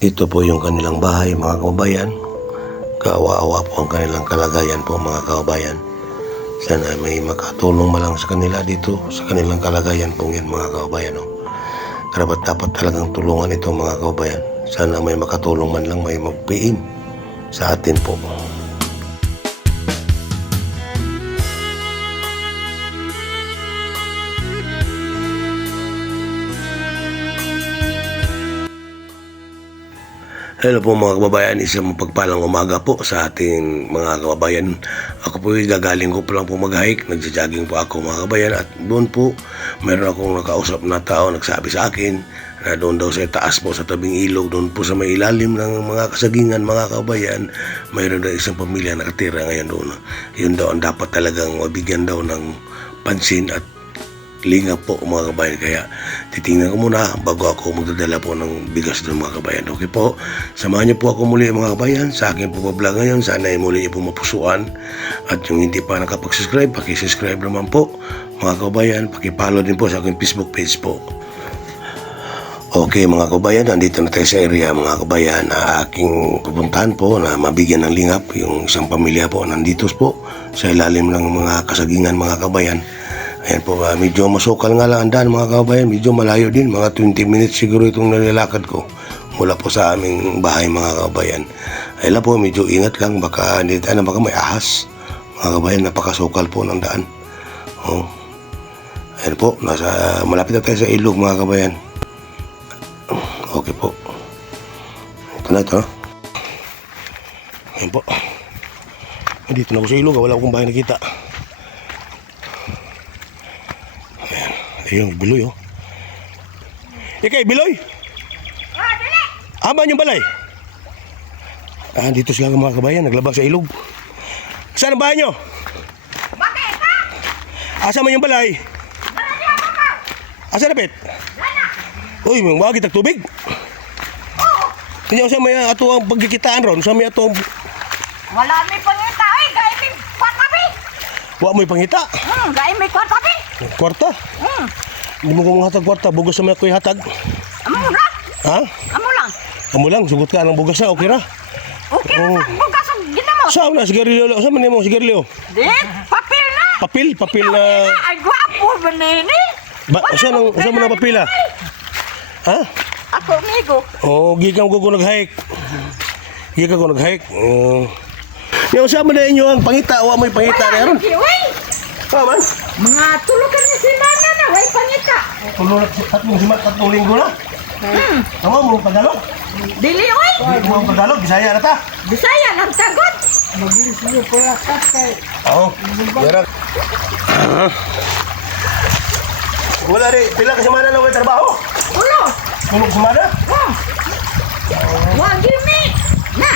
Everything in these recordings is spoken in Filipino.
Ito po yung kanilang bahay mga kababayan. Kaawa-awa po ang kanilang kalagayan po mga kababayan. Sana may makatulong man lang sa kanila dito sa kanilang kalagayan po yan mga kababayan. Oh. Karapat dapat talagang tulungan ito mga kababayan. Sana may makatulong man lang may magpiin sa atin po. Hello po mga kababayan, isang mapagpalang umaga po sa ating mga kababayan. Ako po gagaling ko po lang po mag-hike, nagja-jogging po ako mga kababayan at doon po meron akong nakausap na tao nagsabi sa akin na doon daw sa taas po sa tabing ilog, doon po sa may ilalim ng mga kasagingan mga kababayan, mayroon daw isang pamilya nakatira ngayon doon. Yun daw ang dapat talagang mabigyan daw ng pansin at lingap po mga kabayan. Kaya titingnan ko muna bago ako magdadala po ng bigas doon mga kabayan. Okay po, samahan niyo po ako muli mga kabayan sa aking po vlog ngayon. Sana ay muli niyo po mapusuan. At yung hindi pa nakapag-subscribe, pakisubscribe naman po mga kabayan. Pakipollow din po sa aking Facebook page po. Okay mga kabayan, nandito na tayo sa area mga kabayan na aking pupuntahan po na mabigyan ng lingap yung isang pamilya po nandito po sa ilalim ng mga kasagingan mga kabayan. Ayan po, ah, medyo masukal nga lang ang daan mga kabayan, medyo malayo din, mga 20 minutes siguro itong nilalakad ko mula po sa aming bahay mga kabayan. Ayun lang po, medyo ingat lang, baka, tayo baka may ahas. Mga kabayan, napakasukal po ng daan. Oh. Ayan po, nasa, malapit na tayo sa ilog mga kabayan. Okay po. Ito na ito. Ayan po. Dito na ako sa ilog. ah. Wala akong bahay nakita. Ayun, biloy oh. Ikay, biloy! Ah, dali! Aman yung balay. Ah, dito sila mga kabayan. Naglabas sa ilog. Saan ang bahay nyo? Bakit pa? Asa man yung balay? Asa na pet? Wala! Uy, mga wagi tag tubig. Oo! Kanya sa may ato ang pagkikitaan ron. Sa may ato ang... Wala may pangita ay! Gaya may kwartabi! Wa mo'y pangita. Hmm, gaya may kwartabi! Kwarta. Hmm, Hindi mo kong hatag kwarta. Bugos sa may ako'y hatag. amo lang! Ha? Amo lang! Amo lang, sugot ka ng bugas na, okay ra. Okay na Oo. sa bukas ang ginamo! Saan na, sigarilyo, saan man mo sigarilyo? Di, papel na! Papil, papil Ikaw na... Ay, gwapo ba nini? Ba, saan ang, saan mo na papila? Ha? Ako, amigo. Oh, gikan ko ko nag-hike. Gikan ko nag-hike. Oh. Yung saan mo na inyo ang pangita, wa mo'y pangita na ron. Uy! Ha man? Mga tulukan ni Simana na, way. Tulong tatlong hima, tatlong linggo na. Hmm, Tama mo Tagalog? dili, uy! Hindi mo Tagalog, Bisaya na ta. Bisaya, nagsagot. Oo. Meron. Wala rin. Pila ka semana na may trabaho? Ulo! Tulog semana? Oh! Wag me! Na!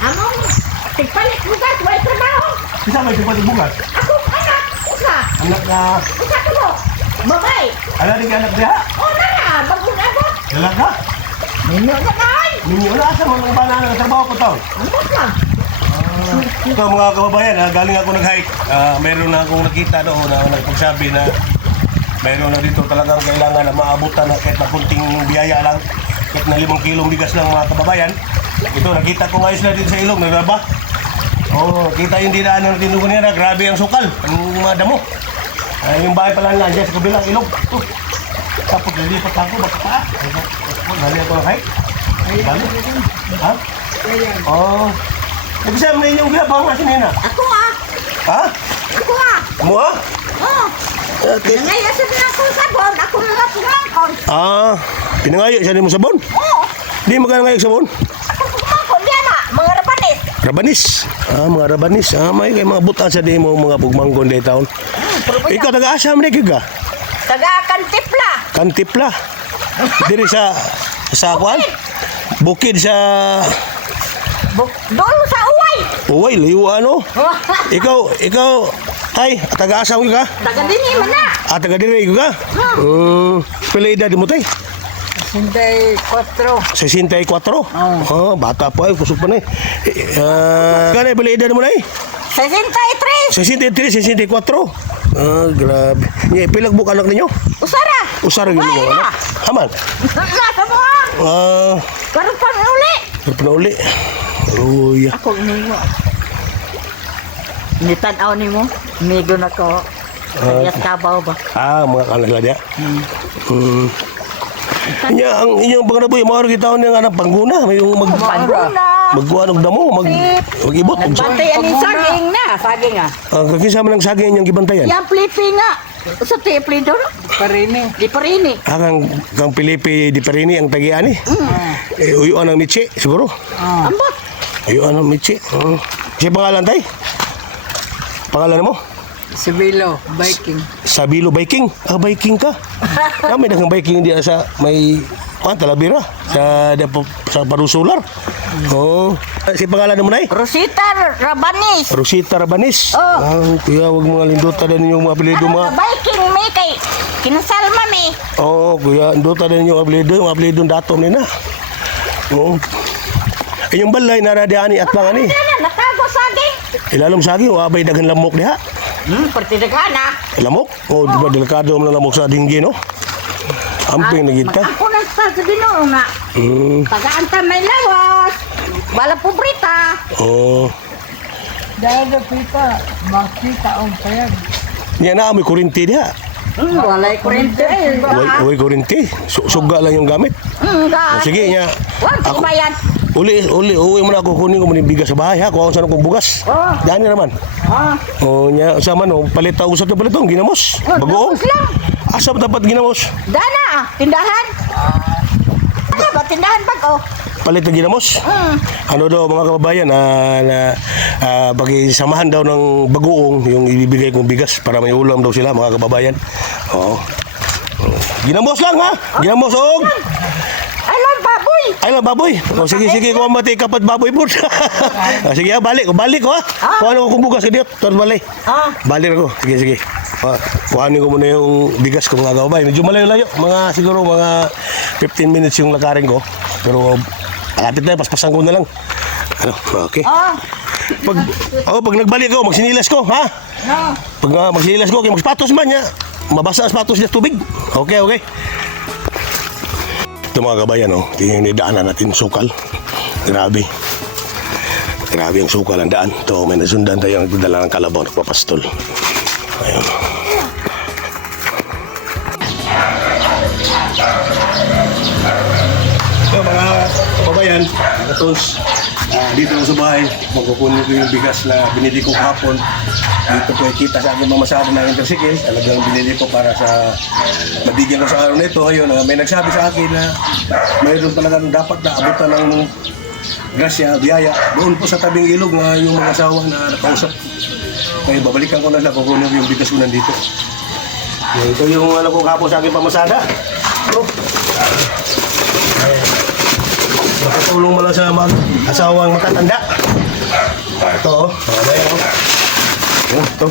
Among tigpalit bukas, way trabaho! Bisa may tipa bukas. Akong anak, usa! Anak na... Usa ko mo! Babay! Ala ka anak diha? O na na! Bagong abot! Dalag ka? Ninyo na kaay! Ninyo na asa mo nang bana ng trabaho ko taon? Ambot lang! Ito mga kababayan, ah, galing ako nag-hike. Ah, meron na akong nakita doon na nagpagsabi na meron na dito talagang kailangan na maabutan na kahit na kunting biyaya lang. Kahit na limang kilong bigas lang mga kababayan. Ito, nakita ko ngayon sila dito sa ilog, nagraba. Oo, oh, kita yung dinaanan ng tinugon niya na grabe ang sukal, ang mga Ah, yung bahay pala nga dyan sa kabilang ilog. Ito. Tapos nalipat ako, baka pa. Galing ako ng-hike. Galing. Ha? Oo. Oh. Nagsasabi na inyong gila, baka nga sinina. Ako ah! Ha? Ako ah! Mo ha? Oh! Nangaya sa na ako sabon, ako mga pumangkon! Ah, pinangayo siya mo sabon? Oo! Di magkanangayog sabon? Ako pumangkon, di na! Mga rabanis! Rabanis. Ah, mga rabanis. Ah, may kay mga butan sa di mo mga pugmanggon day taon. Ikaw taga-asa man ka? Taga Kantipla! Kantipla. Diri sa sa kwan? Bukid sa Bu- Doon sa uway! Uway, layo ano? Ikaw, ikaw, tay, taga-asa ka? Taga dini man na! Ah, taga diri ka? Hmm, pila edad mo tay? Sinday 4. 64. Oh. bata pa ay kusog pa na eh. Ah, uh, pila edad mo na eh? 63! 63, 64. Ah, grabe. Nye, pilag buk anak ninyo? Usara. Usara yung mga Wala. anak. Aman. Nasa mo. Ah, Karon pa uli. uh, na uli. Yeah. Ako nimo. Nitanaw nimo. Migo na ko. Kaya kabaw ba? Ah, mga kanala dia. Hmm. Inya, ang inyong pangnaboy, mga rin kita niya nga ng pangguna. May yung mag... Pangguna. Magkuhan og damo, mag... Mag-ibot. og sa- Bantayan ni saging na. Saging ah. Ang kakisama ng saging inyong gibantayan. Yang flipping nga. Sa tipli doon. Parini. Di parini. Ah, kang, kang Pilipi di Perini ang tagiani. Eh, uyuan ang Michi, siguro. Ambot. Uyuan ang Michi. Uh. Si pangalan tay? Pangalan mo? Sibilo, biking. Sabilo Biking. Ah, Biking ka. Kami dagang Biking diya sa may kuan talabira sa depo sa Parusular. Oh. Si pangalan mo nay? Rosita Rabanis. Rosita Rabanis. Oh. Ah, kuya, wag mga lindutan din yung mga apelyido mga. Biking me kay kinasalma me. Oo, oh, kuya, lindutan din yung apelyido, yung apelyido dato ni na. Oo. Eh, yung balay naradiani at pangani. Ano, natago saging. Ilalom sa akin, wabay dagan lamok diha. Hmm, pertidagana. Lamok? O, di ba delikado mo na lamok sa dinggi, no? Amping na kita. Ako na sa Ginoo nga. Hmm. Pag-aanta may lawas. Wala pobrita. Oh. Dahil na pita, makita ang payag. Yan na, may kurinti diha. Hmm, walay kurente. Uy, uy kurinti. Su- Suga lang yung gamit. Hmm, ga. sige. Wag Ako, kumayan. uli, uli, uwi mo na ako kunin ko mo ng bigas sa bahay, ha? Kung saan akong bugas. Oh. Daan naman. Ah, O, nya, sa man, o, palit ako sa palitong, ginamos. Oh, Bagoong. Asa ba dapat ginamos? dana, tindahan. Ano ba tindahan pag oh? Palit na ginamos? Hmm. Ano daw mga kababayan na, na ah, pakisamahan daw ng bagoong yung ibibigay kong bigas para may ulam daw sila mga kababayan. Oo. Ginamos lang ha? Ginamos og. Baboy. Ay lang baboy. O, sige sige ko mati kapat baboy po. Ah, sige ha, balik. Balik ko ha. Ah. Kuha ko kung bugas idiot. Tor balik. Ah. Balik ako. Sige sige. Ah, Kuhanin ko muna yung bigas ko mga kababayan. Medyo malayo-layo. Mga siguro mga 15 minutes yung lakarin ko. Pero kalapit na, paspasan ko na lang. Ano, okay. Ah, Pag, oh, pag nagbalik ako, magsinilas ko, ha? no. Pag uh, magsinilas ko, kaya magsapatos man niya. Mabasa ang sapatos niya tubig. Okay, okay. Ito mga kabayan, oh. Tingnan yung daanan natin, sukal. Grabe. Grabe ang sukal ang daan. Ito, may nasundan tayo nagdala ng kalabaw, nagpapastol. Ayun. Kababayan, mga ah, dito sa bahay, magkukunin ko yung bigas na binili ko kahapon. Dito po kita sa aking mamasada ng intercycle. Talagang binili ko para sa mabigyan ko sa araw na ito. Ayun, ah, may nagsabi sa akin na mayroon talagang dapat na abutan ng grasya, biyaya. Doon po sa tabing ilog na yung mga asawa na nakausap. Kaya babalikan ko na lang, kukunin ko yung bigas ko nandito. Ito yung ano ko kahapon sa aking pamasada. Bro. Nakatulong mo lang sa mag asawang matatanda. Ah, ito, oh. Bayan ko. Ayan, ito.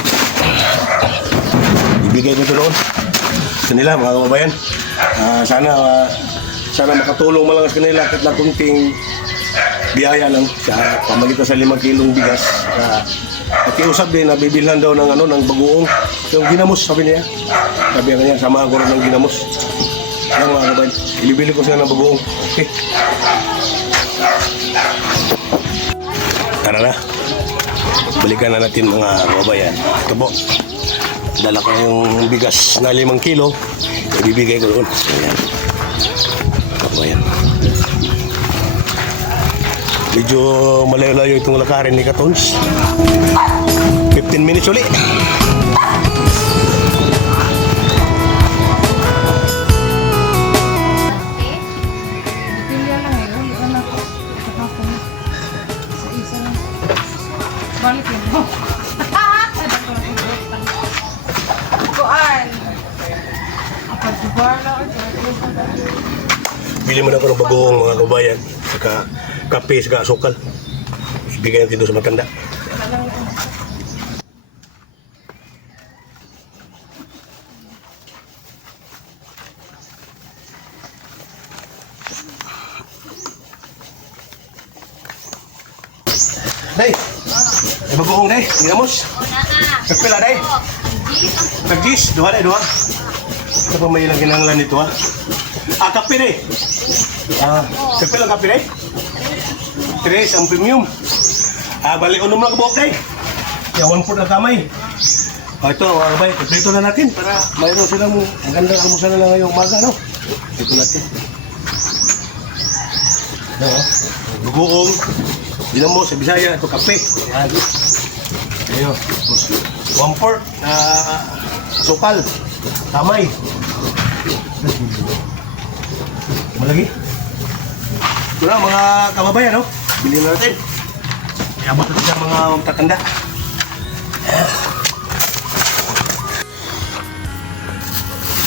Ibigay ko ito doon. Sa mga kababayan. Ah, sana, ah, sana makatulong mo lang sa kanila kahit na kunting biyaya lang sa pamagitan sa limang kilong bigas. Uh, Nakiusap din na bibilhan daw ng ano ng bagoong yung ginamos sabi niya. Sabi niya samahan ko rin ng ginamos. Yan mga kabayan. Ibibili ko sila ng bagoong. Okay. Tara na. Balikan na natin mga kababayan. Ito po. Dala ko yung bigas na limang kilo. Ibibigay ko doon. Ayan. Kababayan. Medyo malayo-layo itong lakarin ni Katons. 15 minutes uli. Bili mo na ako ng bagoong mga kabayan. Saka kape, saka asukal. Ibigay natin doon sa matanda. Day. Ay bagoong day. Ngamos. Nagpila day. Nag-gis. Duha day, duha. Ano pa may ilang kinanglan nito ha? Ah, kape day. Ah, nagpila kape day? Tres, ang premium. Ah, bali unom lang kabuok day. Yawan po na kamay. O ito, mga kabay, kompleto na natin para mayroon silang magandang almusal na lang ngayong umaga, no? Ito natin. Ano, oh? Lugoong, dinamo sa Bisaya, ito kape. Yan. Ayo. One port na sukal. Kamay. Malagi. Ito na, mga kababayan, no? Bilhin na natin. Iabot natin sa mga tatanda.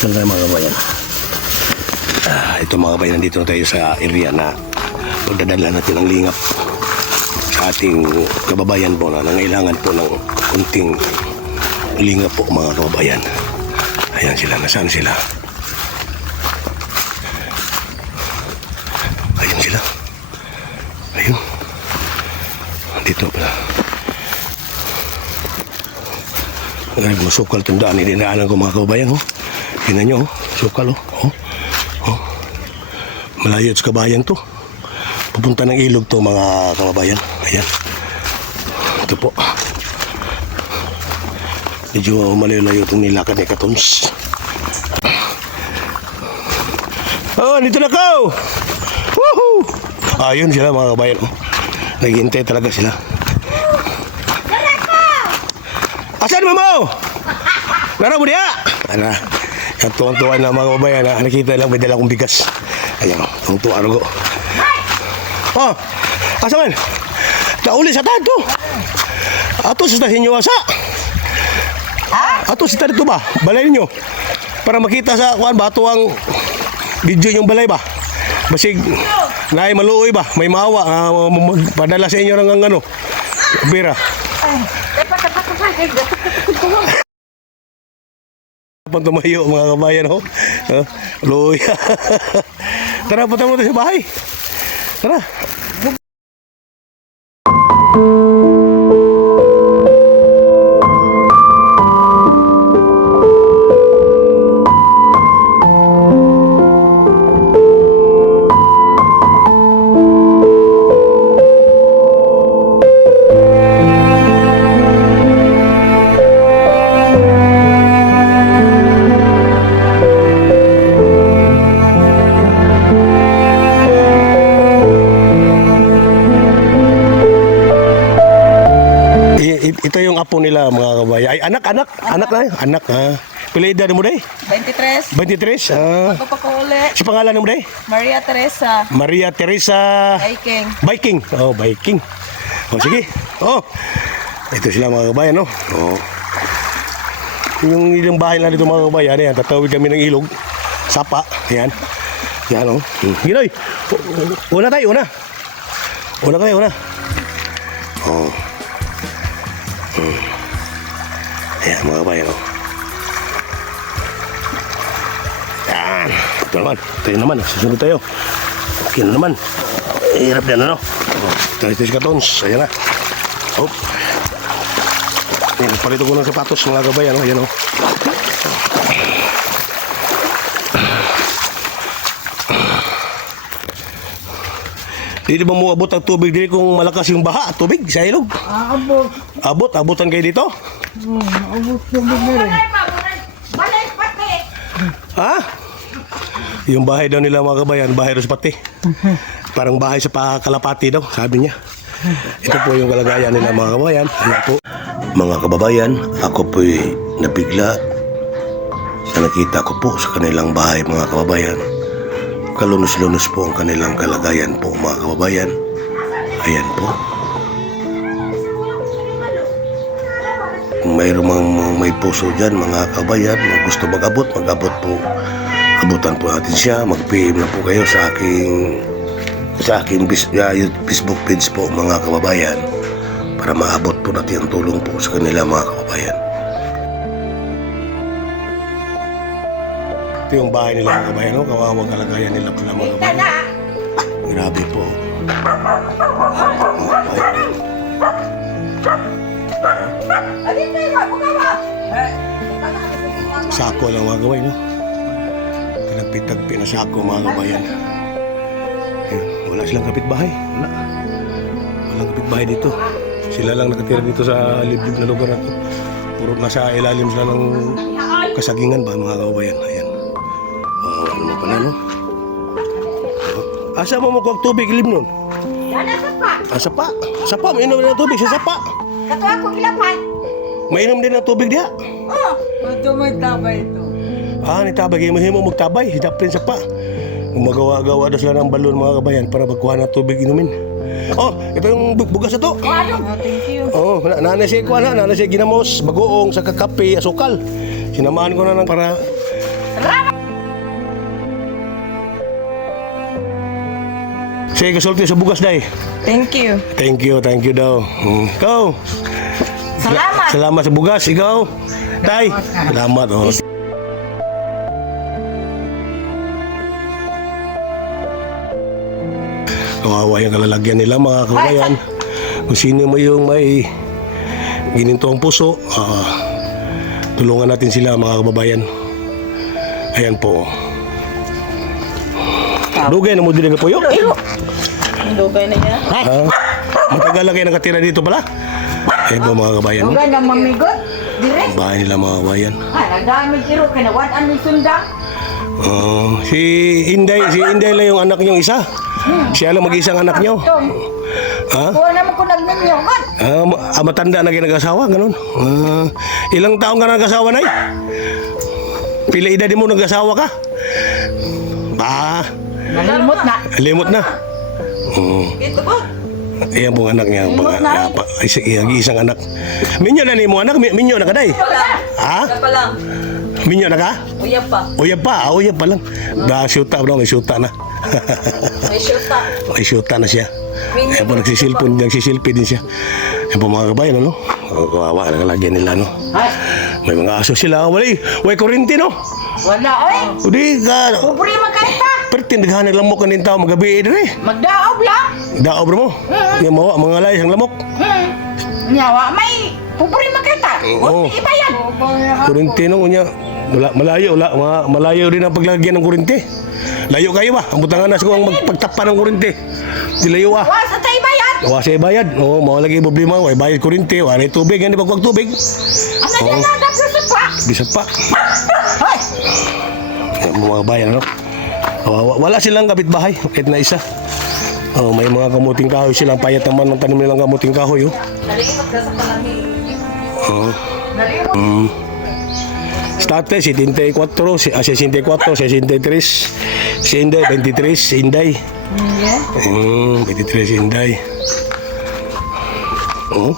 Ito na mga kabayan. Ah, ito mga kabayan, nandito na tayo sa area na magdadala natin ang lingap sa ating kababayan po na nangailangan po ng kunting lingap po mga kababayan. Ayan sila, nasaan sila? Ayun sila. Ayun. Dito pala. Ngayon, masukal tandaan. Idinaanan ko mga kababayan. Oh. Tingnan nyo, oh. sukal. Oh. Oh. Oh. Malayo sa kabayan to. Pupunta ng ilog to mga kababayan. Ayan. Ito po. Medyo malayo-layo itong nilakad ni Katons. Oh, dito na ko! Woohoo! Ayun sila mga kabayan. Oh. Naghihintay talaga sila. Asan mo? Nara mo diya? Ana. Ang tuwang-tuwa na mga kabayan na nakita lang may dala bigas. Ayan, tuwang-tuwa ko. Oh, asa man? Nauli sa tanto. Ato sa tahin nyo asa. Ato sa tanto ba? Balay ninyo. Para makita sa kuan ba ato ang video yung balay ba? Basig naay maluoy ba? May maawa ah, magpadala sa inyo ng ang ano. Bira. Pang tumayo mga kabayan ho. Uh, luoy. Tara punta mo sa bahay. Tara. I- i- yung apo nila mga kabayan. Ay anak anak anak na anak ha. Pila edad mo day? 23. 23. Ah. Papakuli. Si pangalan mo day? Maria Teresa. Maria Teresa Hiking. Viking. Oh, Viking. Oh, sige. Oh. Ito sila mga kabayan, no? Oh. Yung ilang bahay na dito mga kabayan, yan, tatawid kami ng ilog. Sapa, yan. Yan, oh. Hmm. Ginoy, una tayo, una. Una kayo, una. Oh. Hmm. Ayan, mga kabayan, oh. Yan. Ito naman. Tayo naman. Susunod tayo. Okay na naman. Hirap yan, ano? Oh, Tayo tayo si Katons. Ayan na. Oh. Ayan, palito ko ng sapatos, mga kabayan. Oh. Ayan, oh. Hindi ba mo abot ang tubig dito kung malakas yung baha, tubig sa ilog? Aabot. Abot, abutan kayo dito? Hmm, aabot sa mga rin. Balay pati. Ha? Yung bahay daw nila mga kabayan, bahay Rospati. Parang bahay sa Pakalapati daw, sabi niya. Ito po yung kalagayan nila mga kabayan. Ano po? Mga kababayan, ako po'y nabigla sa nakita ko po sa kanilang bahay mga kababayan. Kalunos-lunos po ang kanilang kalagayan po mga kababayan. Ayan po. Kung mayroong mga, may puso dyan, mga kabayan, na gusto mag-abot, mag-abot po. Abutan po natin siya. Mag-PM na po kayo sa aking sa aking uh, Facebook page po, mga kababayan. Para maabot po natin ang tulong po sa kanila, mga kababayan. Ito yung bahay nila, mga kababayan. No? Kawawang kalagayan nila pala, mga kababayan. Tana. Grabe po. Mga kababayan. Eh, Sako lang mga gaway, no? Tinagpitagpi na sako mga kabayan. Ayun, wala silang kapitbahay. Wala. Walang kapitbahay dito. Sila lang nakatira dito sa liblib na lugar na to. Puro nasa ilalim sila ng kasagingan ba mga kabayan. Ayan. Oh, ano mo pala, no? Asa mo makuha tubig ilim nun? Yan ang sapa. Ah, sapa. Sapa, mainom din ng tubig sa sapa. Kato ako gilapay. Mainom din ng tubig diha. Oh, Ito may tabay ito. Ah, ni tabay kayo mahimo magtabay, hidapin sa pa. Gumagawa-gawa daw sila ng balon mga kabayan para magkuha ng tubig inumin. Oh, ito yung bu- bugas na to. ano? Oh, thank you. Oh, na nanay siya kuha na, nanay siya ginamos, bagoong, sa kakape, asukal. Sinamahan ko na lang para Sige, kasulti sa bugas, day. Thank you. Thank you, thank you daw. Hmm. Ikaw. Salamat. Salamat sa bugas, ikaw. Tay, salamat. Oh. Kawawa yung kalalagyan nila mga kabayan. Kung sino mo yung may gininto ang puso, ah, tulungan natin sila mga kababayan. Ayan po. Dugay na mo din po yun. Lugay na niya. Ha? Matagal lang kayo nakatira dito pala? Ayan po mga kabayan. Huwag na mamigot. Dire. Ang bahay nila mga kabayan. Ah, nagdami kiro. Kinawan ang sundang. Oh, si Inday, si Inday lang yung anak niyong isa. Siya lang mag-isang anak niyo. Ha? kuha naman ko nagninyo. God. Ah, ma- ah, matanda na kayo nag-asawa, ganun. Ah, ilang taong ka na nag-asawa na Pila edad mo nag-asawa ka? Ba, Nalimot na. limot na. Oh, Ito po. ayan pong anak niya. Pang, ah, pa, isa, isang anak. Minyo na ni mo anak, Mi- minyo na ka day. Ha? pa lang. Minyo na ka? Uya pa. Uyab pa, ah, uyab pa lang. Da, syuta bro, may syuta na. May syuta. may syuta na siya. Ayan po, nagsisilpon, nagsisilpi din siya. Ayan po mga kabayan, ano? Oh, kawawa na lagyan nila, no? Ay, May mga aso sila, wala eh. Way kurinti, no? wala oy. Udi ka, Pobre magkaita. Pero tindahan ng lamok kanin tao magabi eh, dire. Magdaob lang. Dao bro mo. Yung mawa, mga layas ang lamok. Hmm. Nyawa, may pobre magkaita. Oo. Huwag iba yan. Kurinti, no? Kunya, Wala, malayo, wala, malayo rin ang paglagyan ng kurinti. Layo kayo ba? Ang butangan na sa ang magpagtapa ng kurinti. Dilayo ah. Wa sa tayo bayad. Wa siya bayad. Oo, mao lagi problema. Way bayad kurinti. Wa na tubig. Hindi pagwag tubig. Ano Oo. yan na sa pa? Bisa pa. Hoy. Yan, mga bayan, ano? Kawawa. Wala silang kapitbahay. Kahit na isa. Oh, may mga kamuting kahoy silang payat naman ng tanim nilang kamuting kahoy. Oh. Oh. Mm. State, 74, si- ah, 64, 63, si Inday, 23, si Inday. Yeah. Mm, 23 si Inday. Oh.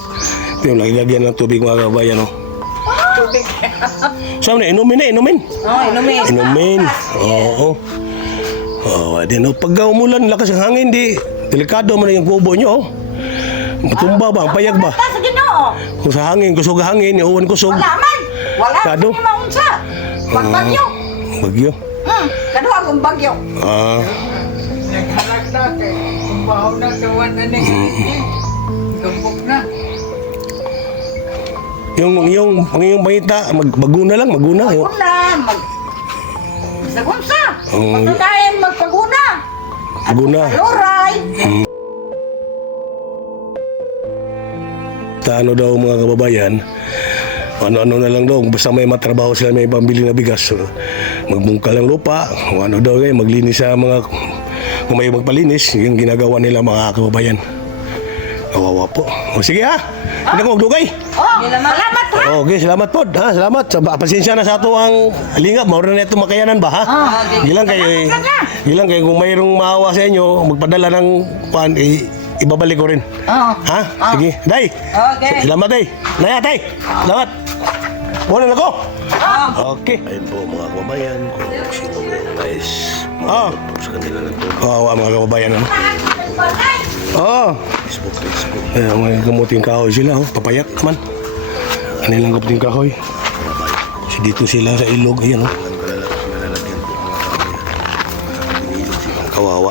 Yung lagyan ng tubig mga kabayan. Oh. Tubig. Saan na? Inumin na, inumin. Oh, inumin. Inumin. Oo. Oh, din oh, pag umulan, lakas ng hangin, di delikado man yung kubo nyo. Oh. Matumba ba, ang payag ba? Sa ginoo. Kung sa hangin, kusog ang hangin, iuwan kusog. Wala man. Wala Kado? sa maunsa. Pagbagyo. Bagyo. Hmm. Kado akong bagyo. Ah, Naghalak na kay. Kumbaho na kawan na ni. Gambok na. yung yung yung bayita, mag, maguna lang, maguna. Yung, Maguna. Mag... Sagunsa. Oo. Patunayan magpaguna. Maguna. Luray. Sa ano daw mga kababayan, ano-ano na lang daw, basta may matrabaho sila, may pambili na bigas. Magbungka lang lupa, o ano daw kayo, maglinis sa mga, kung may magpalinis, yung ginagawa nila mga kababayan. Kawawa po. O sige ha, hindi ko magdugay. Oh, salamat ha. Okay, salamat po. Ha, salamat. Sa pasensya na sa ato ang lingap. Maura na ito makayanan ba ha? Gilang kay Gilang kay kung mayroong maawa sa inyo, magpadala ng pan i, ibabalik ko rin. Oo. Ha? Sige. Day. Okay. Salamat day. Naya tay. Salamat. Wala na ko. Okay. Ayun po mga kababayan, kung sino may guys, Ah. oh. sa kanila ng tubig. Oo, mga kababayan. Ano? Oo. Facebook, Facebook. Ayan, may gamuting kahoy sila. Oh. Papayak naman. Kanilang gamuting kahoy. So, dito sila sa ilog. Ayan, oh. Kawawa.